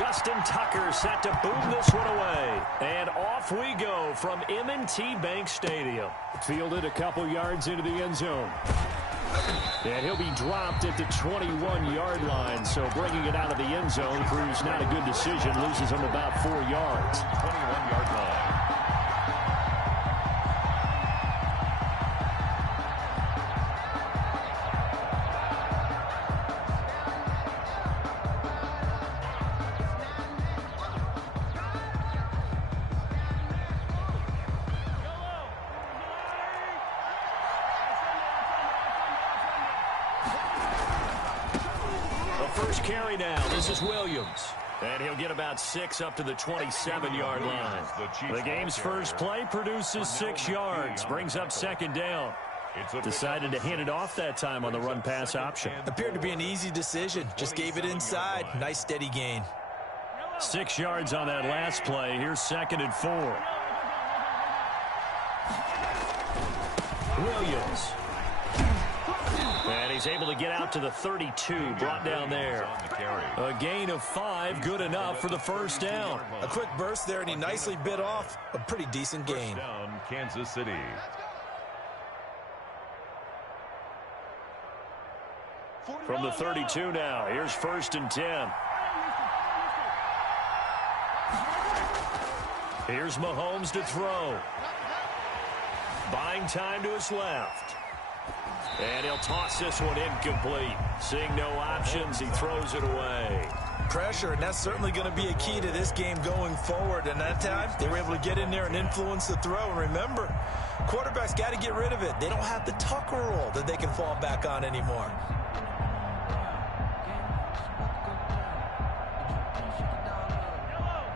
Justin Tucker set to boom this one away. And off we go from M&T Bank Stadium. Fielded a couple yards into the end zone. And he'll be dropped at the 21-yard line. So bringing it out of the end zone proves not a good decision. Loses him about 4 yards. 21-yard line. First carry now. This is Williams. And he'll get about 6 up to the 27-yard line. The game's first play produces 6 yards. Brings up second down. Decided to hand it off that time on the run-pass option. Appeared to be an easy decision. Just gave it inside. Nice steady gain. 6 yards on that last play. Here's 2nd and 4. Williams. And he's able to get out to the 32, brought down there. A gain of 5, good enough for the first down. A quick burst there, and he nicely bit off a pretty decent gain. First down, Kansas City. From the 32 now, here's 1st and 10. Here's Mahomes to throw. Buying time to his left. And he'll toss this one incomplete. Seeing no options, he throws it away. Pressure, and that's certainly going to be a key to this game going forward. And that time, they were able to get in there and influence the throw. And remember, quarterbacks got to get rid of it. They don't have the Tucker rule that they can fall back on anymore.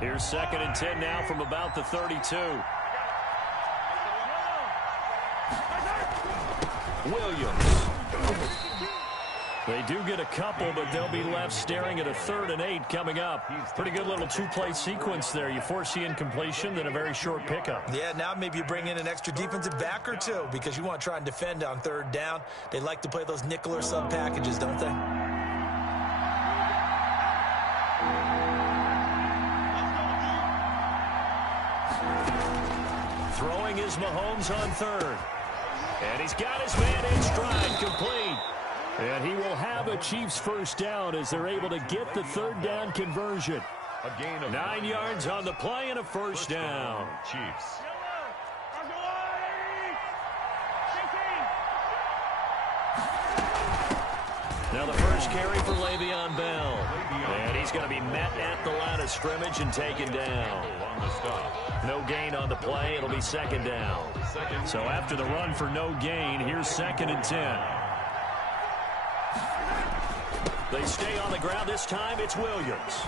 Here's 2nd and 10 now from about the 32. Williams. They do get a couple, but they'll be left staring at a 3rd and 8 coming up. Pretty good little 2-play sequence there. You force the incompletion, then a very short pickup. Yeah, now maybe you bring in an extra defensive back or two because you want to try and defend on 3rd down. They like to play those nickel or sub packages, don't they? Throwing is Mahomes on 3rd. And he's got his man in stride, complete. And he will have a Chiefs first down as they're able to get the 3rd down conversion. A gain of 9 yards on the play and a first down. Chiefs. Now the first carry for Le'Veon Bell. And he's going to be met at the line of scrimmage and taken down. No gain on the play. It'll be 2nd down. So after the run for no gain, here's 2nd and 10. They stay on the ground. This time it's Williams.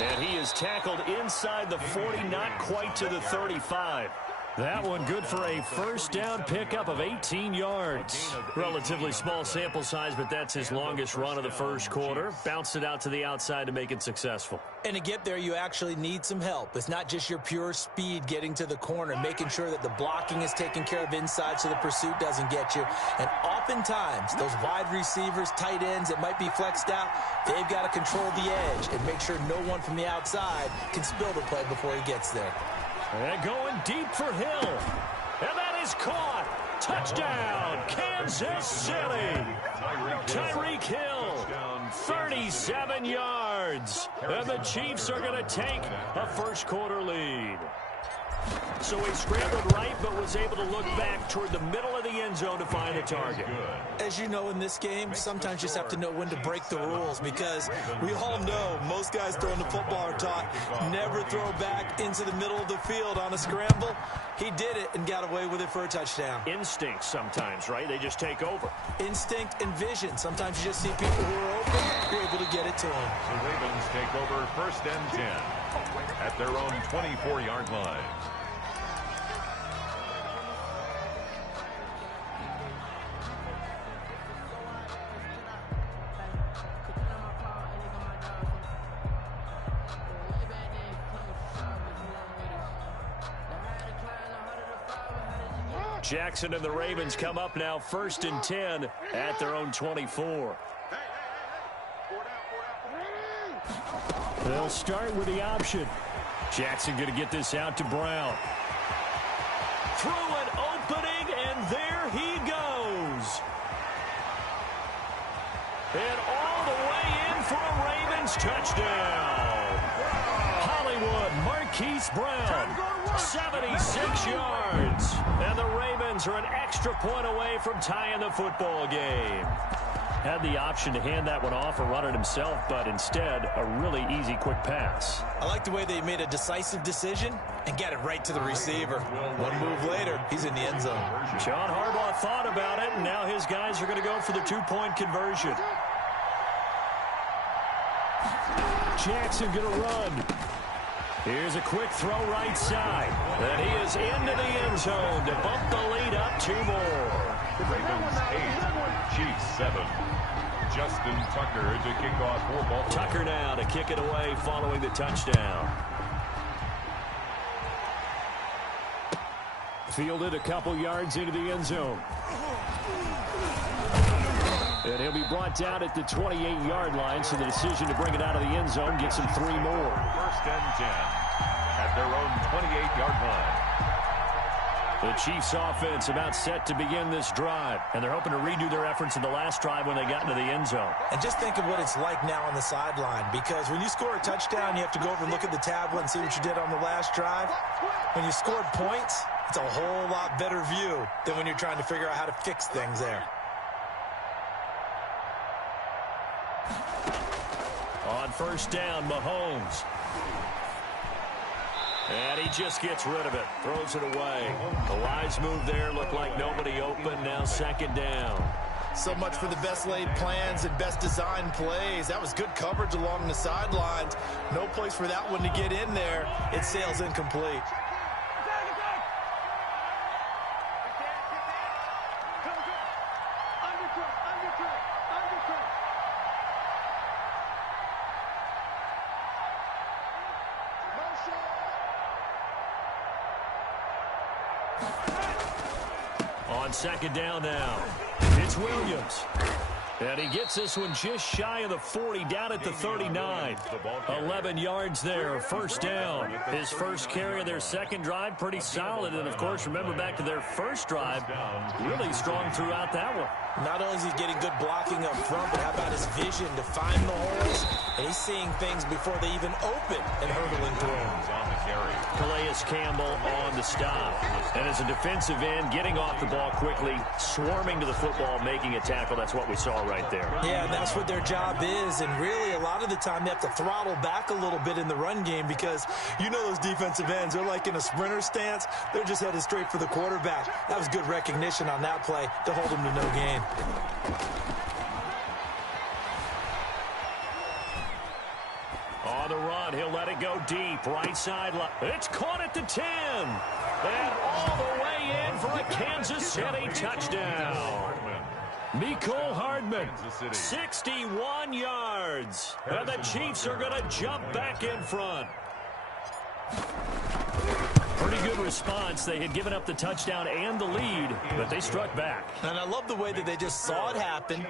And he is tackled inside the 40, not quite to the 35. That one good for a first down pickup of 18 yards. Relatively small sample size, but that's his longest run of the first quarter. Bounced it out to the outside to make it successful. And to get there, you actually need some help. It's not just your pure speed getting to the corner, making sure that the blocking is taken care of inside so the pursuit doesn't get you. And oftentimes, those wide receivers, tight ends that might be flexed out, they've got to control the edge and make sure no one from the outside can spill the play before he gets there. And going deep for Hill. And that is caught. Touchdown, Kansas City. Tyreek Hill, 37 yards. And the Chiefs are going to take a first quarter lead. So he scrambled right, but was able to look back toward the middle of the end zone to find a target. As you know, in this game, sometimes you just have to know when to break the rules because we all know most guys throwing the football are taught never throw back into the middle of the field on a scramble. He did it and got away with it for a touchdown. Instinct sometimes, right? They just take over. Instinct and vision. Sometimes you just see people who are open, you're able to get it to them. The Ravens take over 1st and 10 at their own 24-yard line. Jackson and the Ravens come up now 1st and 10 at their own 24. They'll start with the option. Jackson going to get this out to Brown. Through an opening, and there he goes. And all the way in for a Ravens touchdown. Hollywood Marquise Brown, 76 yards. And the Ravens are an extra point away from tying the football game. Had the option to hand that one off or run it himself, but instead, a really easy, quick pass. I like the way they made a decisive decision and got it right to the receiver. One move later, he's in the end zone. John Harbaugh thought about it, and now his guys are going to go for the two-point conversion. Jackson going to run. Here's a quick throw right side. And he is into the end zone to bump the lead up 2 more. Ravens 8, Chiefs 7. Justin Tucker to kick off for Baltimore. Tucker now to kick it away following the touchdown. Fielded a couple yards into the end zone. And he'll be brought down at the 28-yard line, so the decision to bring it out of the end zone gets him 3 more. First and 10 at their own 28-yard line. The Chiefs offense about set to begin this drive, and they're hoping to redo their efforts in the last drive when they got into the end zone. And just think of what it's like now on the sideline, because when you score a touchdown, you have to go over and look at the tablet and see what you did on the last drive. When you scored points, it's a whole lot better view than when you're trying to figure out how to fix things there. On first down, Mahomes. And he just gets rid of it. Throws it away. The wise move there. Looked like nobody open. Now second down. So much for the best laid plans and best designed plays. That was good coverage along the sidelines. No place for that one to get in there. It sails incomplete. On second down now, it's Williams. And he gets this one just shy of the 40, down at the 39. 11 yards there, first down. His first carry of their second drive, pretty solid. And, of course, remember back to their first drive, really strong throughout that one. Not only is he getting good blocking up front, but how about his vision to find the holes? And he's seeing things before they even open and hurdling through them. Calais Campbell on the stop. And as a defensive end, getting off the ball quickly, swarming to the football, making a tackle. That's what we saw right there. Yeah, and that's what their job is. And really, a lot of the time, they have to throttle back a little bit in the run game because you know those defensive ends, they're like in a sprinter stance. They're just headed straight for the quarterback. That was good recognition on that play to hold him to no gain. On the run, he'll let it go deep. Right sideline. It's caught at the 10. And all the way in for a Kansas City touchdown. Mecole Hardman, 61 yards. And the Chiefs are going to jump back in front. Pretty good response. They had given up the touchdown and the lead, but they struck back. And I love the way that they just saw it happen,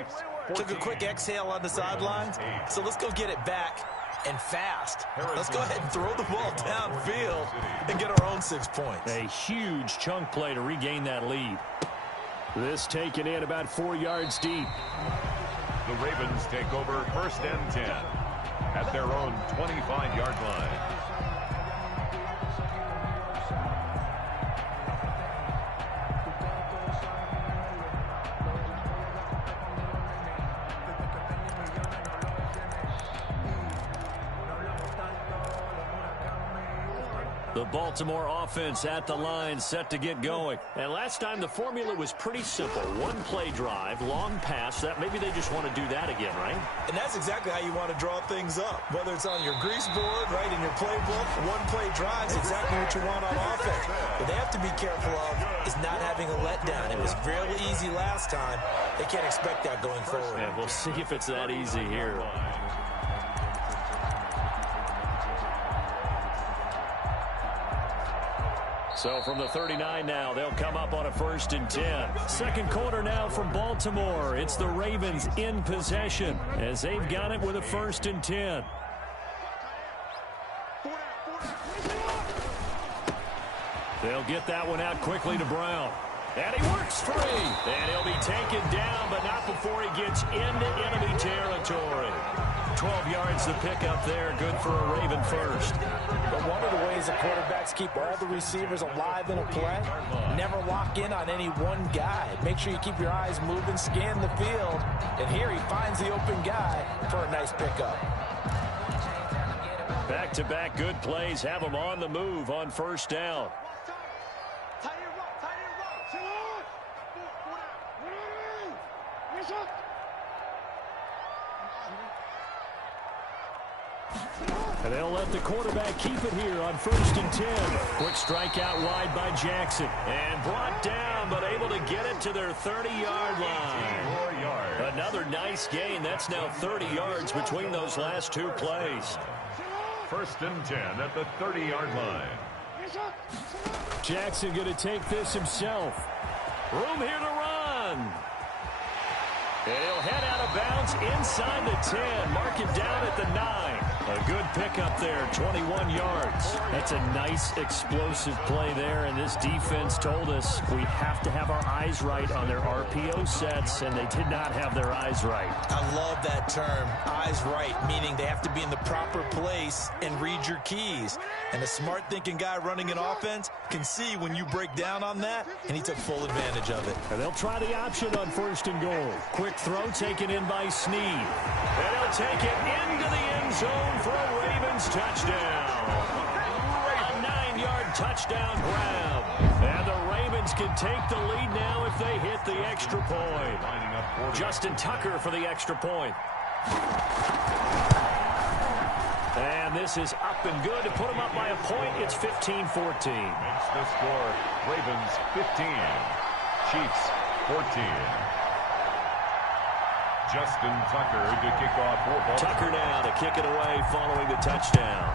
took a quick exhale on the sidelines. So let's go get it back and fast. Let's go ahead and throw the ball downfield and get our own 6 points. A huge chunk play to regain that lead. This taken in about 4 yards deep. The Ravens take over first and 10 at their own 25-yard line. The Baltimore offense at the line, set to get going. And last time the formula was pretty simple. One play drive, long pass. That maybe they just want to do that again, right? And that's exactly how you want to draw things up. Whether it's on your grease board, right, in your playbook, one play drive is exactly what you want on offense. What they have to be careful of is not having a letdown. It was really easy last time. They can't expect that going forward. Yeah, we'll see if it's that easy here. So from the 39 now, they'll come up on a first and 10. Second quarter now from Baltimore. It's the Ravens in possession as they've got it with a first and 10. They'll get that one out quickly to Brown. And he works free. And he'll be taken down, but not before he gets into enemy territory. 12 yards to pick up there. Good for a Raven first. But one of the ways the quarterbacks keep all the receivers alive in a play, never lock in on any one guy. Make sure you keep your eyes moving, scan the field. And here he finds the open guy for a nice pickup. Back-to-back good plays have him on the move on first down. And they'll let the quarterback keep it here on 1st and 10. Quick strike out wide by Jackson. And brought down, but able to get it to their 30-yard line. Another nice gain. That's now 30 yards between those last two plays. 1st and 10 at the 30-yard line. Jackson going to take this himself. Room here to run. And he'll head out of bounds inside the 10. Mark it down at the 9. A good pickup there, 21 yards. That's a nice explosive play there, and this defense told us we have to have our eyes right on their RPO sets, and they did not have their eyes right. I love that term, eyes right, meaning they have to be in the proper place and read your keys. And a smart-thinking guy running an offense can see when you break down on that, and he took full advantage of it. And they'll try the option on 1st and goal. Quick throw taken in by Snead. And he'll take it into the end zone for a Ravens touchdown. A 9-yard touchdown grab. And the Ravens can take the lead now if they hit the extra point. Justin Tucker for the extra point. And this is up and good to put them up by a point. It's 15-14. Makes the score Ravens 15, Chiefs 14. Justin Tucker to kick off for Baltimore. Tucker now to kick it away following the touchdown.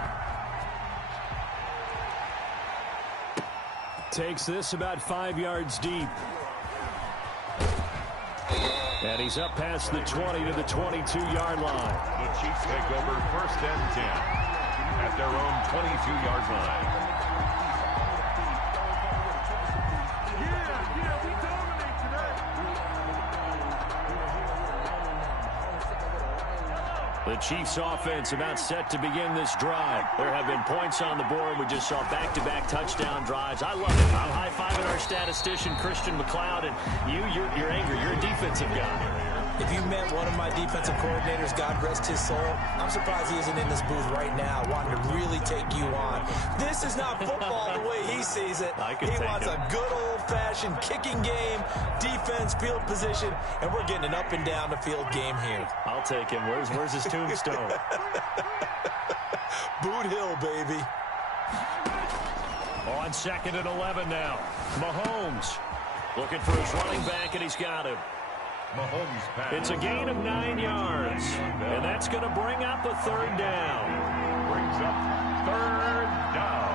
Takes this about 5 yards deep. And he's up past the 20 to the 22-yard line. The Chiefs take over 1st and 10 at their own 22-yard line. We dominate today. The Chiefs offense about set to begin this drive. There have been points on the board. We just saw back-to-back touchdown drives. I love it. I'm high-fiving our statistician, Christian McLeod, and you're angry. You're a defensive guy. If you met one of my defensive coordinators, God rest his soul, I'm surprised he isn't in this booth right now wanting to really take you on. This is not football the way he sees it. He wants a good old-fashioned kicking game, defense, field position, and we're getting an up-and-down-the-field game here. I'll take him. Where's his tombstone? Boot Hill, baby. On 2nd and 11 now. Mahomes looking for his running back, and he's got him. Mahomes pass. It's a gain of 9 yards, and that's going to bring up a 3rd down. Brings up 3rd down.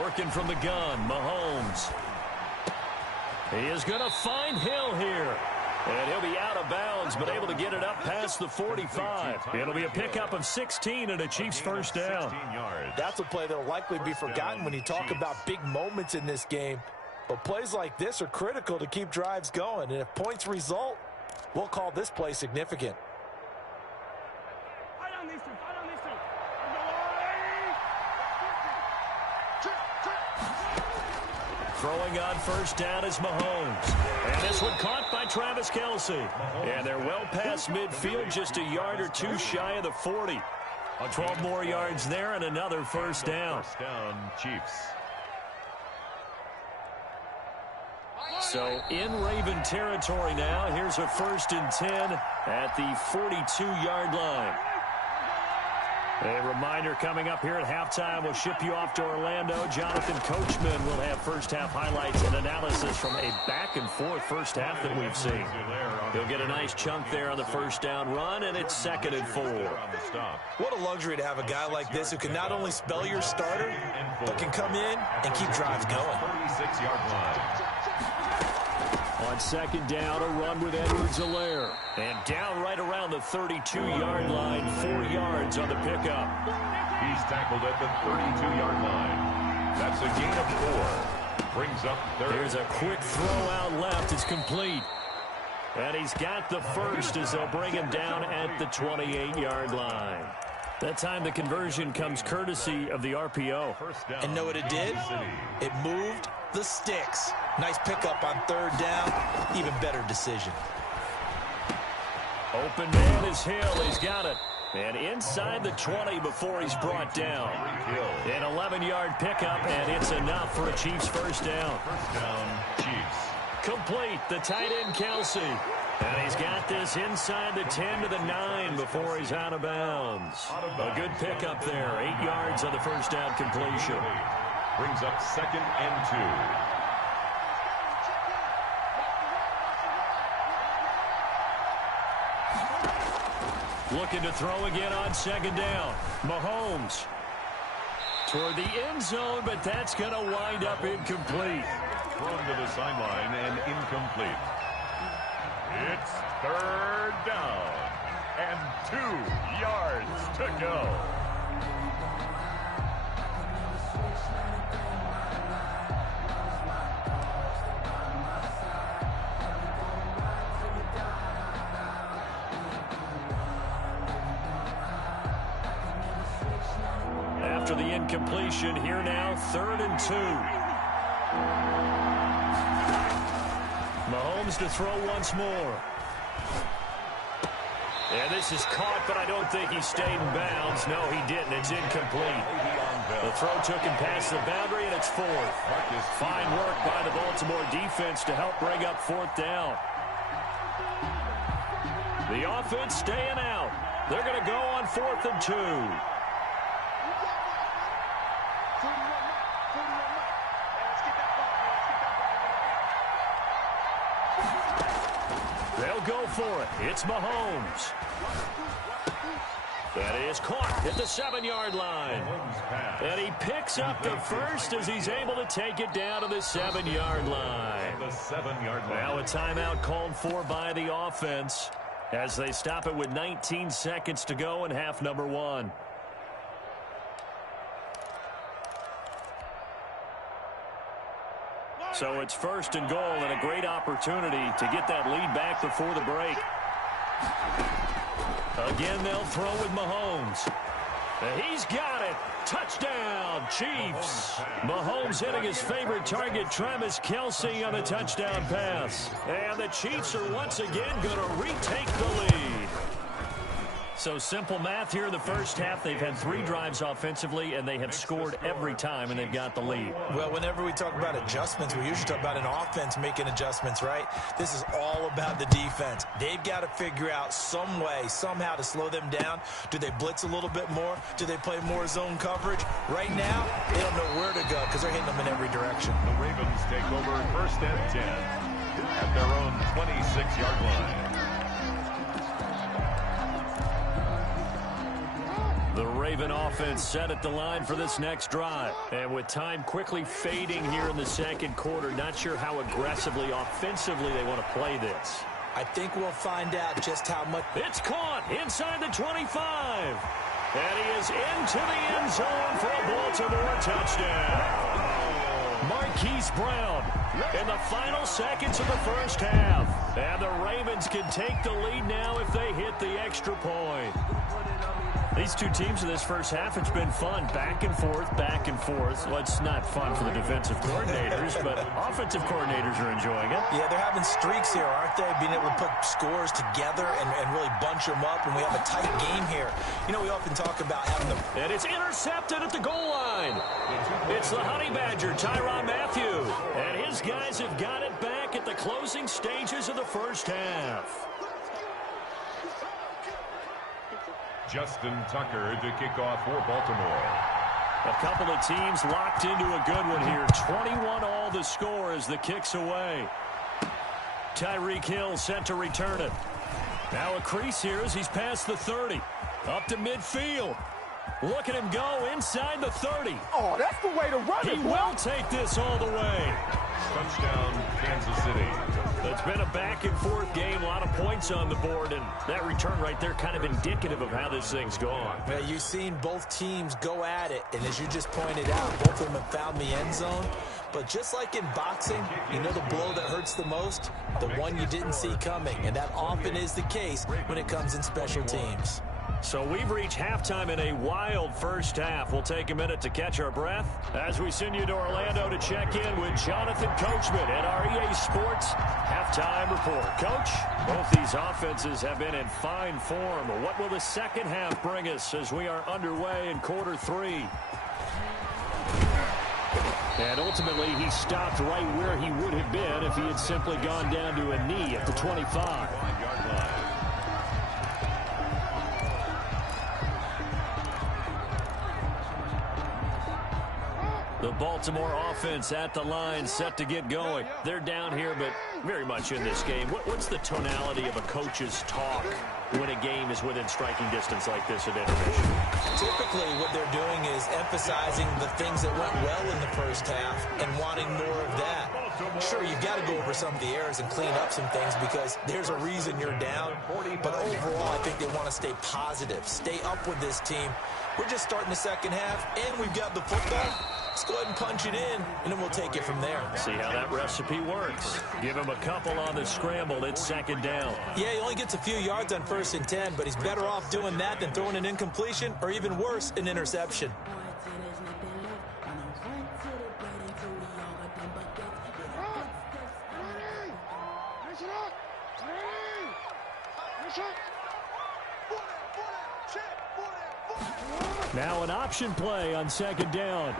Working from the gun, Mahomes. He is going to find Hill here. And he'll be out of bounds, but able to get it up past the 45. It'll be a pickup of 16 and a Chiefs 1st down. That's a play that will likely be forgotten when you talk about big moments in this game. But plays like this are critical to keep drives going. And if points result, we'll call this play significant. Throwing on 1st down is Mahomes. And this one caught by Travis Kelce. And they're well past midfield, just a yard or two shy of the 40. 12 more yards there and another 1st down. 1st down, Chiefs. So in Raven territory now, here's a 1st and 10 at the 42-yard line. A reminder coming up here at halftime, we'll ship you off to Orlando. Jonathan Coachman will have first-half highlights and analysis from a back-and-forth first half that we've seen. He'll get a nice chunk there on the 1st down run, and it's 2nd and 4. What a luxury to have a guy like this who can not only spell your starter, but can come in and keep drives going. 36-yard line. On second down, a run with Edwards-Helaire. And down right around the 32-yard line, 4 yards on the pickup. He's tackled at the 32-yard line. That's a gain of 4. Brings up third. There's a quick throw out left. It's complete. And he's got the first as they'll bring him down at the 28-yard line. That time the conversion comes courtesy of the RPO. And know what it did? It moved the sticks. Nice pickup on third down. Even better decision. Open man is Hill. He's got it. And inside the 20 before he's brought down. An 11-yard pickup, and it's enough for a Chiefs first down. First down, Chiefs. Complete, the tight end Kelsey. And he's got this inside the 10 to the 9 before he's out of bounds. A good pickup there. 8 yards on the first down completion. Brings up second and 2. Looking to throw again on second down. Mahomes toward the end zone, but that's going to wind up incomplete. Thrown to the sideline and incomplete. It's third down and 2 yards to go. After the incompletion, here now, 3rd and 2. Mahomes to throw once more. And this is caught, but I don't think he stayed in bounds. No, he didn't. It's incomplete. The throw took him past the boundary, and it's 4th. Fine work by the Baltimore defense to help bring up 4th down. The offense staying out. They're going to go on 4th and 2. They'll go for it. It's Mahomes. That is caught at the 7-yard line. And he picks up the first as he's able to take it down to the 7-yard line. Now a timeout called for by the offense as they stop it with 19 seconds to go in half number 1. So it's 1st and goal and a great opportunity to get that lead back before the break. Again, they'll throw with Mahomes. He's got it. Touchdown, Chiefs. Mahomes hitting his favorite target, Travis Kelce, on a touchdown pass. And the Chiefs are once again going to retake the lead. So simple math here in the first half. They've had 3 drives offensively, and they have scored every time, and they've got the lead. Well, whenever we talk about adjustments, we usually talk about an offense making adjustments, right? This is all about the defense. They've got to figure out some way, somehow to slow them down. Do they blitz a little bit more? Do they play more zone coverage? Right now, they don't know where to go because they're hitting them in every direction. The Ravens take over 1st and 10 at their own 26-yard line. The Raven offense set at the line for this next drive. And with time quickly fading here in the second quarter, not sure how aggressively, offensively they want to play this. I think we'll find out just how much. It's caught inside the 25. And he is into the end zone for a Baltimore touchdown. Marquise Brown in the final seconds of the first half. And the Ravens can take the lead now if they hit the extra point. These two teams in this first half, it's been fun. Back and forth, back and forth. Well, it's not fun for the defensive coordinators, but offensive coordinators are enjoying it. Yeah, they're having streaks here, aren't they? Being able to put scores together and really bunch them up, and we have a tight game here. You know, we often talk about having the... And it's intercepted at the goal line. It's the Honey Badger, Tyrann Mathieu. And his guys have got it back at the closing stages of the first half. Justin Tucker to kick off for Baltimore. A couple of teams locked into a good one here. 21 all the score as the kick's away. Tyreek Hill set to return it. Now a crease here as he's past the 30. Up to midfield. Look at him go inside the 30. Oh, that's the way to run it. He will take this all the way. Touchdown, Kansas City. The It's been a back-and-forth game, a lot of points on the board, and that return right there kind of indicative of how this thing's gone. Yeah, you've seen both teams go at it, and as you just pointed out, both of them have found the end zone. But just like in boxing, you know the blow that hurts the most? The one you didn't see coming, and that often is the case when it comes in special teams. So we've reached halftime in a wild first half. We'll take a minute to catch our breath as we send you to Orlando to check in with Jonathan Coachman at our EA Sports Halftime Report. Coach, both these offenses have been in fine form. What will the second half bring us as we are underway in quarter three? And ultimately, he stopped right where he would have been if he had simply gone down to a knee at the 25. The Baltimore offense at the line, set to get going. They're down here, but very much in this game. What's the tonality of a coach's talk when a game is within striking distance like this at intermission? Typically, what they're doing is emphasizing the things that went well in the first half and wanting more of that. Sure, you've got to go over some of the errors and clean up some things because there's a reason you're down. But overall, I think they want to stay positive, stay up with this team. We're just starting the second half, and we've got the football. Let's go ahead and punch it in, and then we'll take it from there. See how that recipe works. Give him a couple on the scramble. It's second down. Yeah, he only gets a few yards on 1st and 10, but he's better off doing that than throwing an incompletion or even worse, an interception. Now an option play on second down.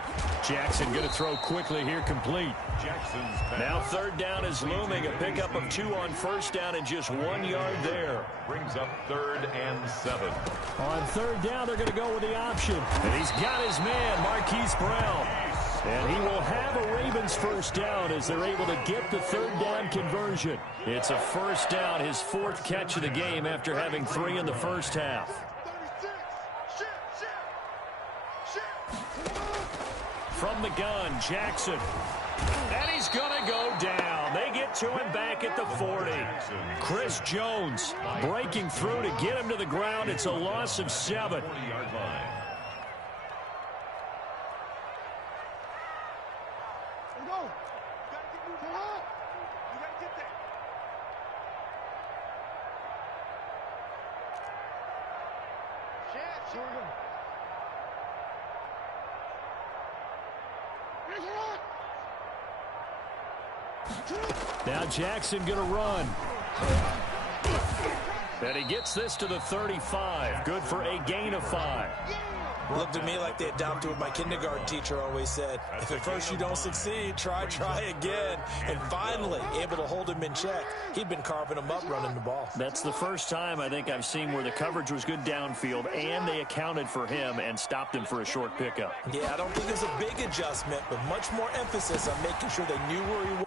Jackson going to throw quickly here, complete. Now third down is looming. A pickup of 2 on first down and just 1 yard there. Brings up 3rd and 7. On third down, they're going to go with the option. And he's got his man, Marquise Brown. And he will have a Ravens first down as they're able to get the third down conversion. It's a first down, his 4th catch of the game after having 3 in the first half. From the gun, Jackson. And he's going to go down. They get to him back at the 40. Chris Jones breaking through to get him to the ground. It's a loss of 7. Now Jackson going to run. And he gets this to the 35. Good for a gain of 5. Looked to me like they adopted what my kindergarten teacher always said. If at first you don't succeed, try again. And finally, able to hold him in check. He'd been carving him up running the ball. That's the first time I think I've seen where the coverage was good downfield and they accounted for him and stopped him for a short pickup. Yeah, I don't think it was a big adjustment, but much more emphasis on making sure they knew where he was.